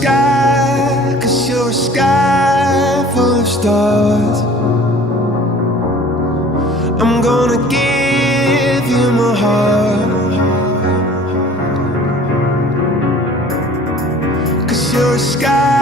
sky, 'cause you're a sky full of stars. I'm gonna give you my heart, 'cause you're a sky